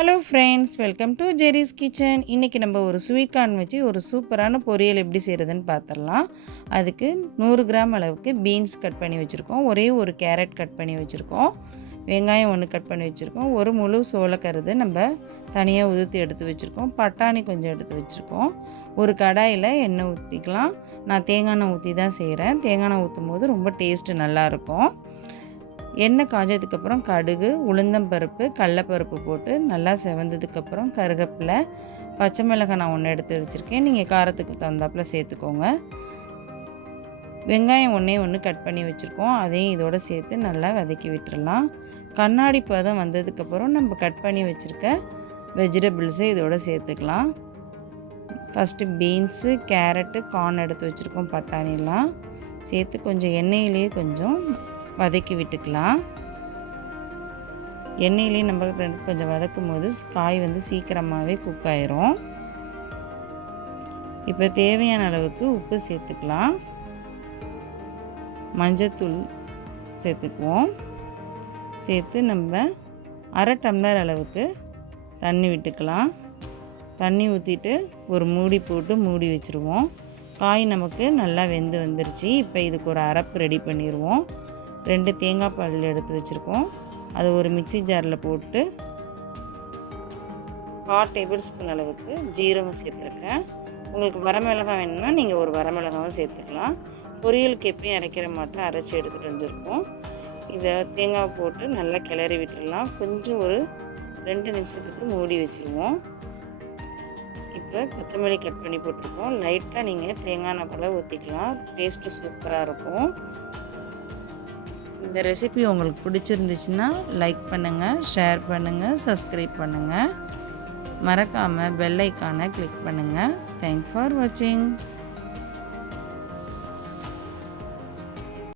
Hello friends, welcome to Jerry's kitchen. இன்றைக்கி நம்ம ஒரு ஸ்வீட் கார்ன் வச்சு ஒரு சூப்பரான பொரியல் எப்படி செய்கிறதுன்னு பார்த்துடலாம். அதுக்கு 100 கிராம் அளவுக்கு பீன்ஸ் கட் பண்ணி வச்சுருக்கோம், ஒரே ஒரு கேரட் கட் பண்ணி வச்சுருக்கோம், வெங்காயம் 1 கட் பண்ணி வச்சுருக்கோம், ஒரு முழு சோளக்கருது நம்ம தனியாக உதுத்து எடுத்து வச்சுருக்கோம், பட்டாணி கொஞ்சம் எடுத்து வச்சுருக்கோம். ஒரு கடாயில் எண்ணெய் ஊற்றிக்கலாம். நான் தேங்காய் எண்ணெய் ஊற்றி தான் செய்கிறேன். தேங்காய் எண்ணெய் ஊற்றும் போது ரொம்ப டேஸ்ட்டு நல்லாயிருக்கும். எண்ணெய் காஞ்சதுக்கப்புறம் கடுகு, உளுந்தம்பருப்பு, கடலப்பருப்பு போட்டு நல்லா செவந்ததுக்கப்புறம் கருவேப்பிலை, பச்சை மிளகாய் நான் 1 எடுத்து வச்சுருக்கேன். நீங்கள் காரத்துக்கு தகுந்தாப்பில் சேர்த்துக்கோங்க. வெங்காயம் 1 கட் பண்ணி வச்சுருக்கோம், அதையும் இதோடு சேர்த்து நல்லா வதக்கி விட்டுறலாம். கண்ணாடி பதம் வந்ததுக்கப்புறம் நம்ம கட் பண்ணி வச்சுருக்க வெஜிடபிள்ஸை இதோடு சேர்த்துக்கலாம். ஃபஸ்ட்டு பீன்ஸு, கேரட்டு, கார்ன் எடுத்து வச்சுருக்கோம், பட்டாணிலாம் சேர்த்து கொஞ்சம் எண்ணெயிலேயே கொஞ்சம் வதக்கி விட்டுக்கலாம். எண்ணெயிலே நம்ம கொஞ்சம் வதக்கும் போது காய் சீக்கிரமாகவே குக் ஆயிரும். இப்போ தேவையான அளவுக்கு உப்பு சேர்த்துக்கலாம். மஞ்சத்தூள் சேர்த்துக்குவோம். சேர்த்து நம்ம 1/2 டம்ளர் அளவுக்கு தண்ணி விட்டுக்கலாம். தண்ணி ஊற்றிட்டு ஒரு மூடி போட்டு மூடி வச்சுருவோம். காய் நமக்கு நல்லா வெந்து வந்துருச்சு. இப்போ இதுக்கு ஒரு அரைப்பு ரெடி பண்ணிடுவோம். 2 தேங்காய் பால் எடுத்து வச்சுருக்கோம், அதை ஒரு மிக்ஸி ஜாரில் போட்டு 1/4 டேபிள் ஸ்பூன் அளவுக்கு ஜீரகம் சேர்த்துருக்கேன். உங்களுக்கு வரமிளகாய் வேணும்னா நீங்கள் ஒரு வரமிளகாவும் சேர்த்துக்கலாம். பொரியலுக்கு எப்பயும் அரைக்கிற மாட்டேன் அரைச்சி எடுத்துகிட்டு வந்துருக்கோம். இதை தேங்காய் போட்டு நல்லா கிளறி விட்டுடலாம். கொஞ்சம் ஒரு 2 நிமிஷத்துக்கு மூடி வச்சுருவோம். இப்போ கொத்தமல்லி கட் பண்ணி போட்டிருக்கோம். லைட்டாக நீங்கள் தேங்காய் எண்ணெய் கூட ஊற்றிக்கலாம், டேஸ்ட்டு சூப்பராக இருக்கும். இந்த ரெசிபி உங்களுக்கு பிடிச்சிருந்துச்சுன்னா லைக் பண்ணுங்கள், ஷேர் பண்ணுங்கள், சப்ஸ்கிரைப் பண்ணுங்கள். மறக்காமல் பெல் ஐக்கானை கிளிக் பண்ணுங்கள். தேங்க்ஸ் ஃபார் வாட்சிங்.